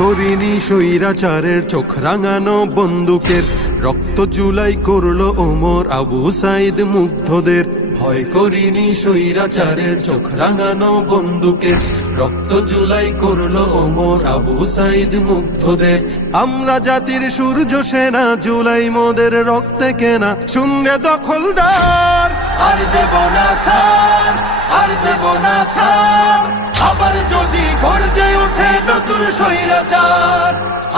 করিনি স্বৈরাচারের চোখ রাঙানো বন্দুকের, রক্ত জুলাই করলো ওমর আবু সাইদ মুগ্ধদের। ভয় করিনি স্বৈরাচারের চোখ রাঙানো বন্দুকের, রক্ত জুলাই করলো ওমর আবু সাইদ মুগ্ধদের। আমরা জাতির সূর্য সেনা, জুলাই মোদের রক্তে কেনা, শুনরে দখলদার আর দেব না ছাড়, আর দেব না ছাড়। আবার যদি গর্জে ওঠে নতুন স্বৈরাচার,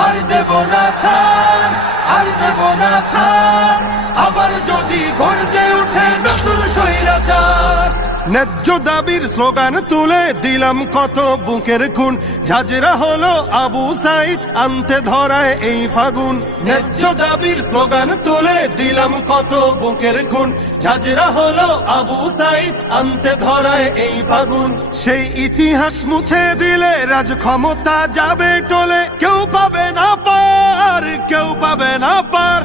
আর দেব না ছাড়, আর দেব না ছাড়। আবার যদি গর্জে ওঠে নতুন স্বৈরাচার। ন্যায্য দাবির স্লোগান তুলে দিলাম কত বুকের খুন, ঝাঁঝরা হলো আবু সাইদ আনতে ধরায় এই ফাগুন। ন্যায্য দাবির স্লোগান তুলে দিলাম কত বুকের খুন, ঝাঁঝরা হলো আবু সাইদ আনতে ধরায় এই ফাগুন। সেই ইতিহাস মুছে দিলে রাজ ক্ষমতা যাবে টলে, কেউ পাবে না পার, কেউ পাবে না পার।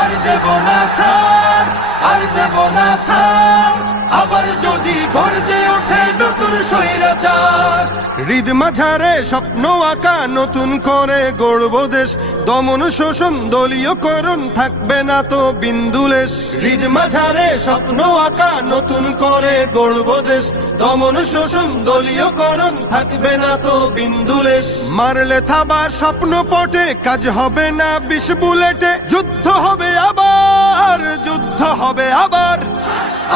আর দেব না ছাড়, আর দেব না ছাড়। আবার যদি গর্জে ওঠে নতুন স্বৈরাচার। হৃদ মাঝারে স্বপ্ন আঁকা নতুন করে গড়ব দেশ, দমন শোষণ দলীয়করণ থাকবে না তো বিন্দুলেশ। হৃদ মাঝারে স্বপ্ন আঁকা নতুন করে গড়ব দেশ, দমন শোষণ দলীয়করণ থাকবে না তো বিন্দুলেশ। মারলে থাবা স্বপ্ন পটে, কাজ হবে না 20 বুলেটে, যুদ্ধ হবে আবার, যুদ্ধ হবে আবার।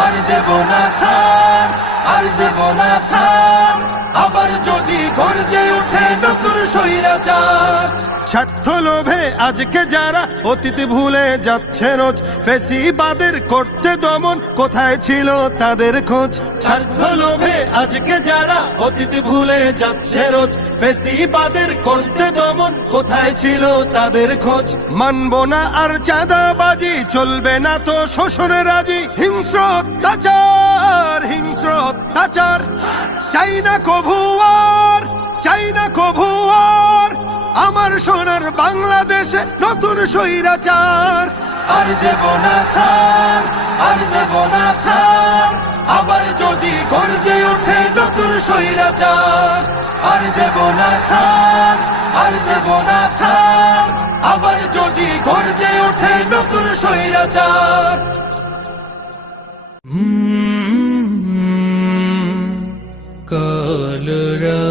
আর দেব না ছাড়, আর দেব না ছাড়। আবার যদি গর্জে ওঠে নতুন স্বৈরাচার। স্বার্থ লোভে আজকে যারা অতীত ভুলে যাচ্ছে রোজ, ফ্যাসিবাদের করতে দমন কোথায় ছিল তাদের খোঁজ। স্বার্থ লোভে আজকে যারা অতীত ভুলে যাচ্ছে রোজ, ফ্যাসিবাদের করতে দমন কোথায় ছিল তাদের খোঁজ। মানব না আর চাঁদাবাজি, চলবে না তো শোষণ রাজি। হিংস্র অত্যাচার, হিংস্র অত্যাচার। চাই না কভু আর, চাই না কভু আর আমার সোনার বাংলাদেশে নতুন স্বৈরাচার। আর দেব না ছাড়, আর দেব না ছাড়। আবার যদি গর্জে ওঠে নতুন স্বৈরাচার। আর দেব না ছাড়, আর দেব না ছাড়। আবার যদি গর্জে ওঠে নতুন স্বৈরাচার। কালরা